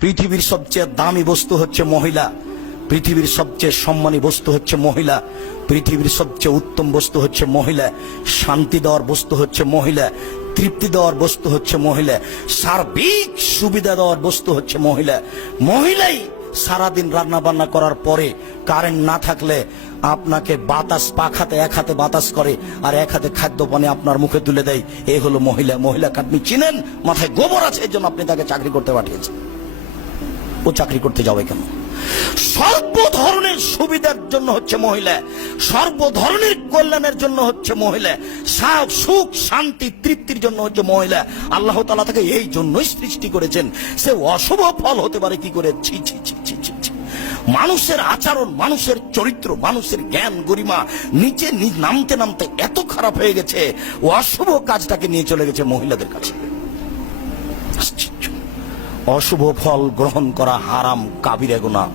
পৃথিবীর সবচেয়ে দামি বস্তু হচ্ছে মহিলা, পৃথিবীর সবচেয়ে সম্মানী বস্তু হচ্ছে মহিলা, পৃথিবীর সবচেয়ে উত্তম বস্তু হচ্ছে মহিলা, শান্তি দেওয়ার বস্তু হচ্ছে মহিলা, তৃপ্তি দেওয়ার বস্তু হচ্ছে মহিলা, সার্বিক সুবিধা দেওয়ার বস্তু হচ্ছে মহিলা। মহিলাই সারাদিন রান্না বান্না করার পরে কারেন্ট না থাকলে আপনাকে বাতাস, পাখাতে এক হাতে বাতাস করে আর এক হাতে খাদ্য পানি আপনার মুখে তুলে দেয়। এই হলো মহিলা। মহিলাকে আপনি চিনেন, মাথায় গোবর আছে, এই জন্য আপনি তাকে চাকরি করতে পাঠিয়েছেন। ও চাকরি করতে যাবে কেন? সর্ব ধরনের সুবিধার জন্য হচ্ছে মহিলা, সর্ব ধরনের কল্যাণের জন্য হচ্ছে মহিলা, সুখ শান্তি তৃপ্তির জন্য হচ্ছে মহিলা। আল্লাহ তাআলা তাকে এই জন্যই সৃষ্টি করেছেন। সে অশুভ ফল হতে পারে কি করে? ছি ছি ছি ছি ছি ছি। মানুষের আচরণ, মানুষের চরিত্র, মানুষের জ্ঞান গরিমা নিচে নামতে নামতে এত খারাপ হয়ে গেছে, অশুভ কাজটাকে নিয়ে চলে গেছে মহিলাদের কাছে। অশুভ ফল গ্রহণ করা হারাম, কাবিরা গুনাহ।